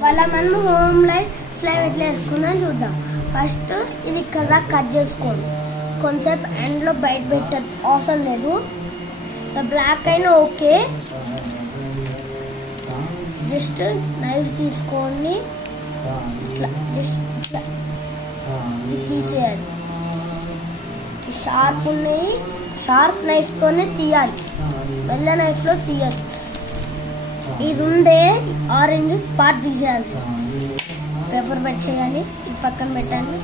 వాళ్ళ మనం home line slime ఎట్లా వేసుకుందాం చూద్దాం. ఫస్ట్ ఇది ఇక్కడ కట్ చేసుకోండి. కొంచెంసేపు ఎండ్లో బయట పెట్ట అవసరం లేదు. బ్లాక్ అయినా ఓకే. జస్ట్ నైఫ్ తీసుకోండి, ఇట్లా జస్ట్ ఇట్లా ఇది తీసేయాలి. షార్ప్ ఉన్నాయి, షార్ప్ నైఫ్తోనే తీయాలి, మెల్ల నైఫ్లో తీయాలి. ఇది ఉందే ఆరెంజ్ పార్ట్ తీసేయాలి. పేపర్ పెట్టేయాలి, ఇది పక్కన పెట్టండి.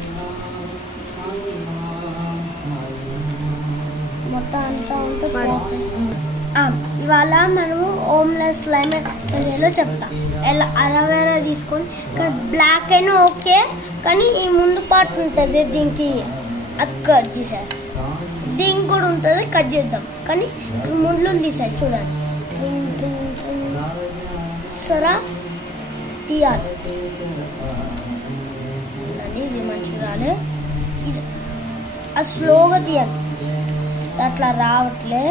మొత్తం అంతా ఉంటే ఇవాళ మనము హోమ్లెస్ స్లైమ్ ఎట్లా చెప్తాం. ఎలా అలవేరా తీసుకొని బ్లాక్ అయినా ఓకే, కానీ ఈ ముందు పార్ట్ ఉంటుంది దీనికి అది కట్ చేశారు. దీనికి కూడా ఉంటుంది, కట్ చేద్దాం. కానీ ముండ్లు తీసారు చూడండి. సరా తీయాలి, ఇది మంచిగా రాలే. ఇది అది స్లోగా తీయాలి, అట్లా రావట్లే.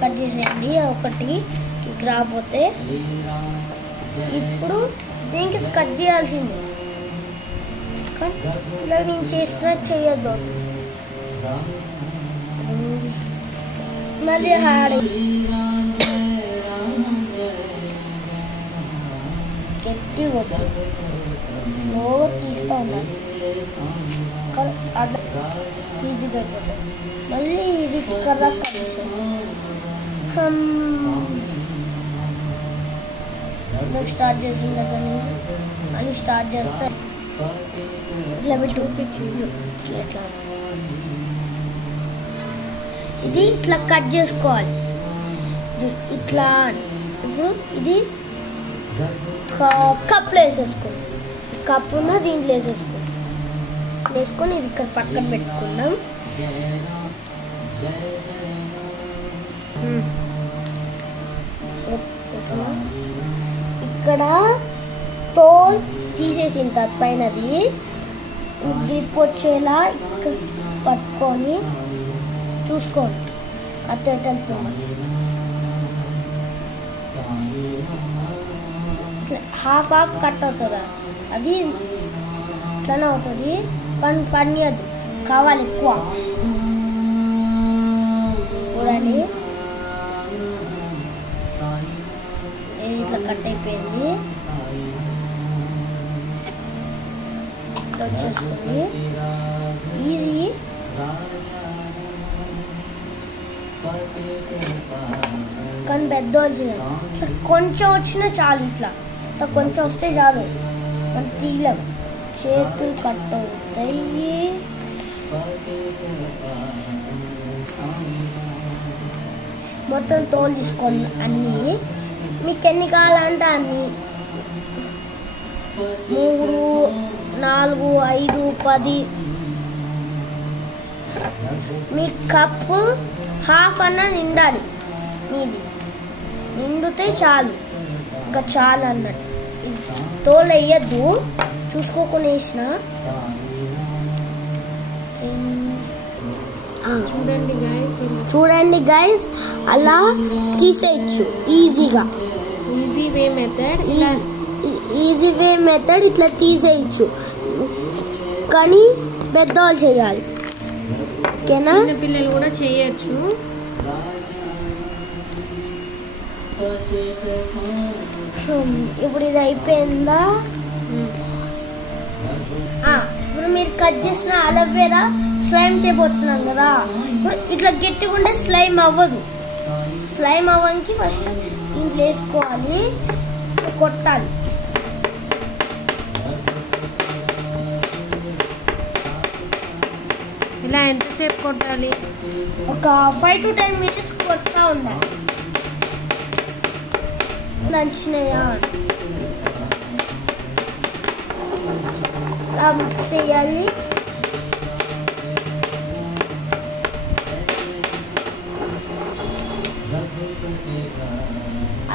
కట్ చేసేయండి ఒకటి రాకపోతే. ఇప్పుడు దీనికి కట్ చేయాల్సింది, కానీ ఇలా నేను చేసినట్టు చేయొద్దు. మరి హాడి గట్టి లోగా తీస్తూ ఉండాలి, ఈజీగా అయిపోతుంది. మళ్ళీ ఇది కర్ర స్టార్ట్ చేసిన దగ్గర మళ్ళీ స్టార్ట్ చేస్తే ఇట్లా పెట్టి చూపించింది. ఇట్లా ఇది ఇట్లా కట్ చేసుకోవాలి ఇట్లా. ఇప్పుడు ఇది కప్లో వేసేసుకోండి, కప్ ఉన్న దీంట్లో వేసుకొని ఇది ఇక్కడ పక్కన పెట్టుకుందాం. ఇక్కడ తోల్ తీసేసిన తర్వాత పైనది గ్రిప్ వచ్చేలా పట్టుకొని చూసుకోండి అత్త వెళ్తుంది. హాఫ్ కట్ అవుతుందా, అది ఇట్లానే అవుతుంది. పనియద్దు, కావాలి ఎక్కువ. చూడండి ఇట్లా కట్ అయిపోయింది, ఇట్లా వచ్చేస్తుంది. ఈజీ. కానీ పెద్దోళ్ళు ఇట్లా కొంచెం వచ్చినా చాలు, ఇట్లా కొంచెం వస్తే చాలు. మనం తీయలేం, చేతులు కట్ అవుతాయి. మొత్తం తోలు తీసుకోండి అన్నీ, మీకు ఎన్ని కావాలంటే అన్నీ. 3, 4, 5, 10. మీ కప్పు హాఫ్ అన్నది నిండాలి, మీది నిండితే చాలు, ఇంకా చాలు అన్నట్టు. తోలు వేయద్దు, చూసుకోకుండా వేసిన. చూడండి గైస్, అలా తీసేయచ్చు ఈజీగా. ఈజీ వే మెథడ్ ఇట్లా తీసేయచ్చు, కానీ పెద్దవాళ్ళు చేయాలి. ఓకేనా, పిల్లలు కూడా చేయొచ్చు. ఇప్పుడు ఇది అయిపోయిందా? ఇప్పుడు మీరు కట్ చేసిన అలోవెరా స్లైమ్ చేయబోతున్నాం కదా. ఇప్పుడు ఇట్లా గట్టిగా ఉంటే స్లైమ్ అవ్వదు. స్లైమ్ అవ్వడానికి ఫస్ట్ ఇంట్లో వేసుకోవాలి, కొట్టాలి. ఇలా ఎంతసేపు కొట్టాలి? ఒక 5 to 10 minutes కొడతా ఉండాలి. నంచినాయా మిక్స్ చేయాలి.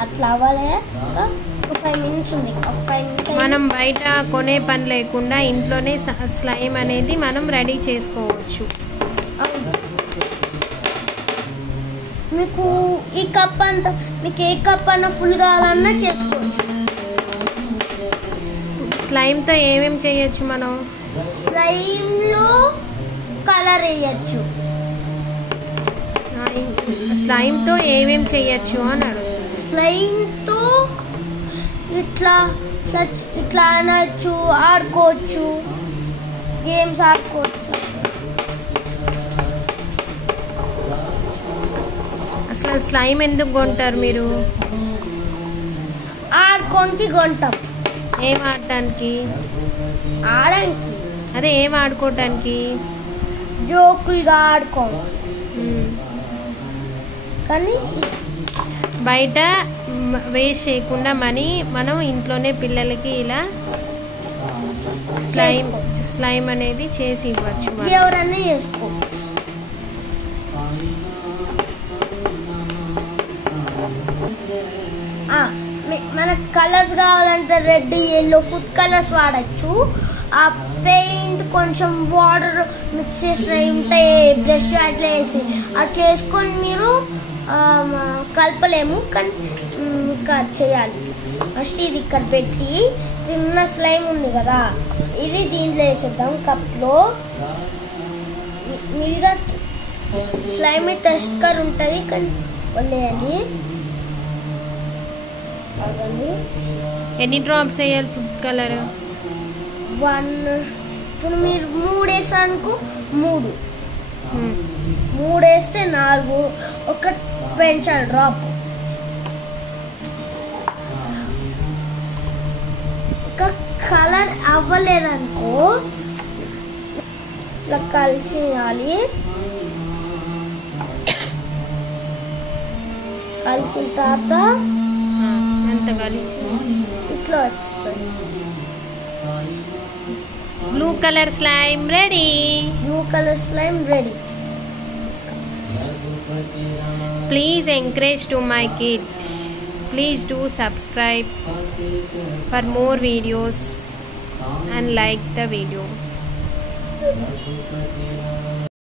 అట్లా అవ్వాలి. ఒక 5 minutes ఉంది. మనం బయట కొనే పని లేకుండా ఇంట్లోనే స్లైమ్ అనేది మనం రెడీ చేసుకోవచ్చు. మీకు ఈ కప్ అంతా మీకు ఏ కప్ అన్న ఫుల్ కావాలన్నా చేసుకోవచ్చు. స్లైమ్తో ఏమేమి చేయొచ్చు మనం? స్లైమ్లో కలర్ వేయచ్చు. స్లైమ్తో ఏమేమి చేయొచ్చు అని అడుగుతాను. స్లైమ్తో ఇట్లా ఇట్లా అనొచ్చు, ఆడుకోవచ్చు, గేమ్స్ ఆడుకోవచ్చు. అసలు స్లైమ్ ఎందుకు కొంటారు మీరు? ఆడుకోనికి కొంటాం. ఏం ఆడటానికి? ఆడడానికి. అదే ఏం ఆడుకోవటానికి? జోకులుగా ఆడుకోం. కానీ బయట వేస్ట్ చేయకుండా మనీ మనం ఇంట్లోనే పిల్లలకి ఇలా స్లైమ్ అనేది చేసి ఇవ్వచ్చు. ఎవరన్నా చేసుకోవచ్చు. మనకు కలర్స్ కావాలంటే రెడ్, ఎల్లో ఫుడ్ కలర్స్ వాడచ్చు. ఆ పెయింట్ కొంచెం వాటర్ మిక్స్ చేసిన ఉంటాయి, బ్రష్ అట్లా వేసుకొని మీరు కలపలేము, కానీ చేయాలి. ఫస్ట్ ఇది ఇక్కడ పెట్టి నిన్న స్లైమ్ ఉంది కదా, ఇది దీంట్లో వేసేద్దాం కప్లో. మీరుగా స్లైమ్ టెస్టర్ ఉంటుంది, కానీ వదిలేయాలి. ఎన్ని డ్రాప్స్ వేయాలి ఫుడ్ కలర్? 1. ఇప్పుడు మీరు 3 వేసానుకో 3 వేస్తే 4, ఒక పెంచాలి డ్రాప్. ఇంకా కలర్ అవ్వలేదనుకో ఇలా కలిసేయాలి. కలిసిన తర్వాత ఇట్లా వస్తుంది. Blue colour slime ready. Blue colour slime ready. Please encourage to my kids. Please do subscribe for more videos and like the video.